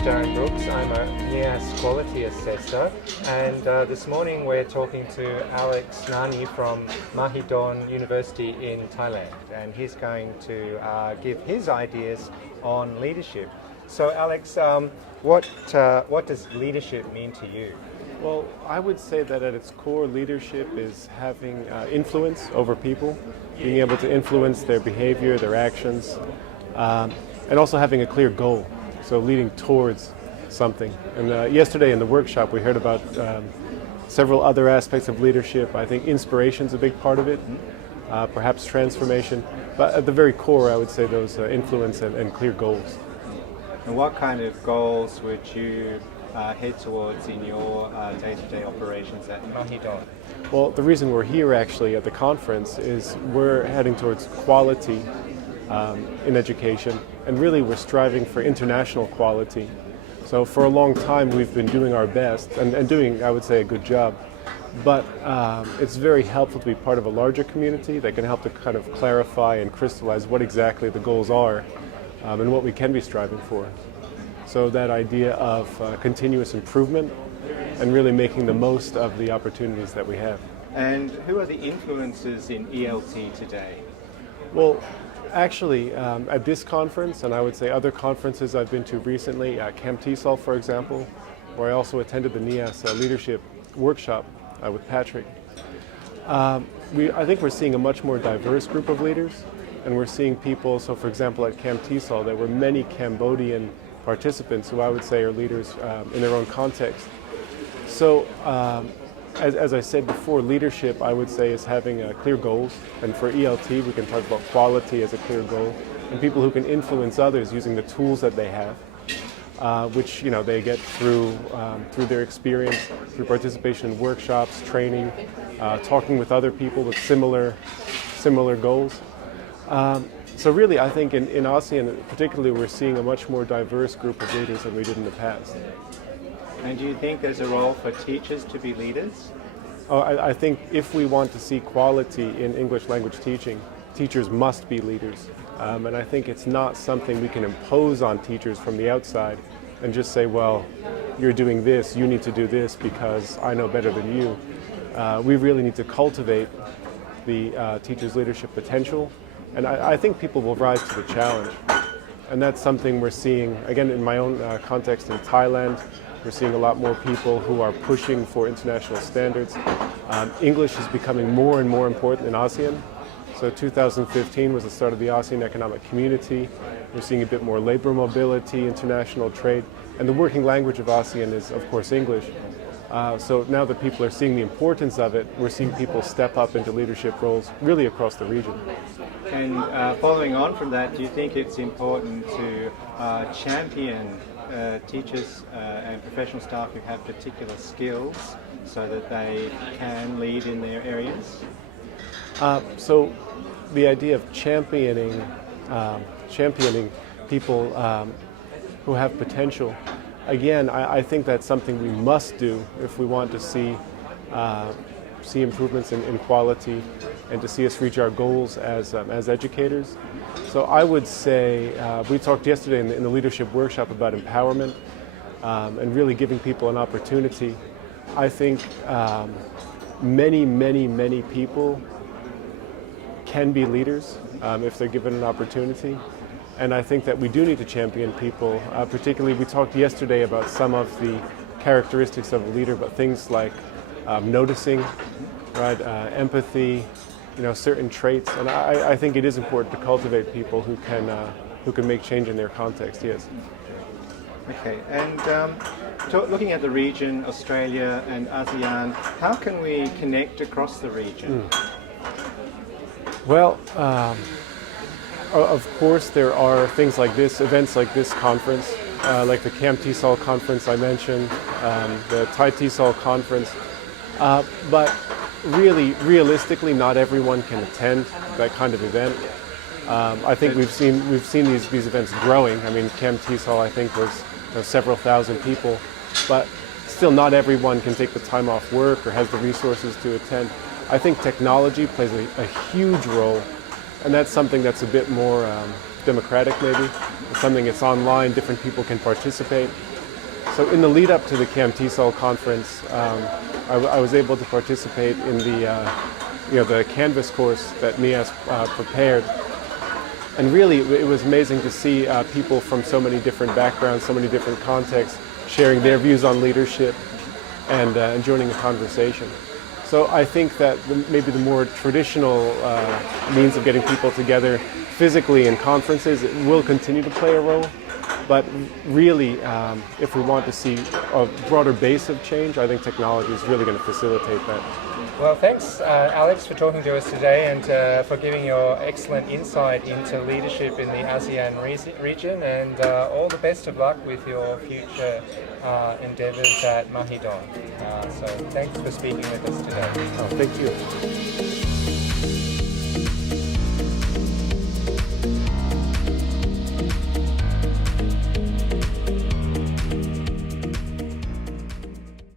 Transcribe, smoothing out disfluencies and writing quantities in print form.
name's Darren Brooks. I'm a NEAS quality assessor, and this morning we're talking to Alex Nanni from Mahidol University in Thailand, and he's going to give his ideas on leadership. So Alex, what does leadership mean to you? Well, I would say that at its core, leadership is having influence over people, being able to influence their behavior, their actions, and also having a clear goal, so leading towards something. And yesterday in the workshop we heard about several other aspects of leadership. I think inspiration is a big part of it, perhaps transformation, but at the very core I would say those influence and clear goals. And what kind of goals would you head towards in your day-to-day operations at Mahidol? Well, the reason we're here actually at the conference is we're heading towards quality in education, and really we're striving for international quality. So for a long time we've been doing our best and doing, I would say, a good job, but it's very helpful to be part of a larger community that can help to kind of clarify and crystallize what exactly the goals are and what we can be striving for. So that idea of continuous improvement and really making the most of the opportunities that we have. And who are the influences in ELT today? Well, actually, at this conference, and I would say other conferences I've been to recently, Camp TESOL, for example, where I also attended the NEAS leadership workshop with Patrick. I think we're seeing a much more diverse group of leaders, and we're seeing people, so for example at Camp TESOL, there were many Cambodian participants who I would say are leaders in their own context. So, as I said before, leadership I would say is having clear goals, and for ELT we can talk about quality as a clear goal, and people who can influence others using the tools that they have, which they get through their experience, through participation in workshops, training, talking with other people with similar goals. So really, I think in ASEAN particularly, we're seeing a much more diverse group of leaders than we did in the past. And do you think there's a role for teachers to be leaders? I think if we want to see quality in English language teaching, teachers must be leaders. And I think it's not something we can impose on teachers from the outside and just say, well, you're doing this, you need to do this because I know better than you. We really need to cultivate the teachers' leadership potential. And I think people will rise to the challenge. And that's something we're seeing, again, in my own context in Thailand. We're seeing a lot more people who are pushing for international standards. English is becoming more and more important in ASEAN. So 2015 was the start of the ASEAN Economic Community. We're seeing a bit more labor mobility, international trade. And the working language of ASEAN is, of course, English. So now that people are seeing the importance of it, we're seeing people step up into leadership roles really across the region. And following on from that, do you think it's important to champion teachers and professional staff who have particular skills so that they can lead in their areas? So the idea of championing people who have potential, again, I think that's something we must do if we want to see improvements in quality and to see us reach our goals as educators. So I would say, we talked yesterday in the leadership workshop about empowerment and really giving people an opportunity. I think many people can be leaders if they're given an opportunity. And I think that we do need to champion people. Particularly, we talked yesterday about some of the characteristics of a leader, but things like noticing, right, empathy, certain traits. And I think it is important to cultivate people who can make change in their context. Yes. Okay. And looking at the region, Australia and ASEAN, how can we connect across the region? Well. Of course, there are things like this, events like this conference, like the Camp TESOL conference I mentioned, the Thai TESOL conference. But really, realistically, not everyone can attend that kind of event. I think we've seen these events growing. I mean, Camp TESOL I think was several thousand people, but still not everyone can take the time off work or has the resources to attend. I think technology plays a huge role. And that's something that's a bit more democratic maybe. It's something that's online, different people can participate. So in the lead up to the CAM-TESOL conference, I was able to participate in the Canvas course that NEAS prepared. And really, it was amazing to see people from so many different backgrounds, so many different contexts, sharing their views on leadership and joining a conversation. So I think that maybe the more traditional means of getting people together physically in conferences will continue to play a role. But really, if we want to see a broader base of change, I think technology is really going to facilitate that. Well, thanks, Alex, for talking to us today and for giving your excellent insight into leadership in the ASEAN region, and all the best of luck with your future endeavours at Mahidol. So thanks for speaking with us today. Oh, thank you.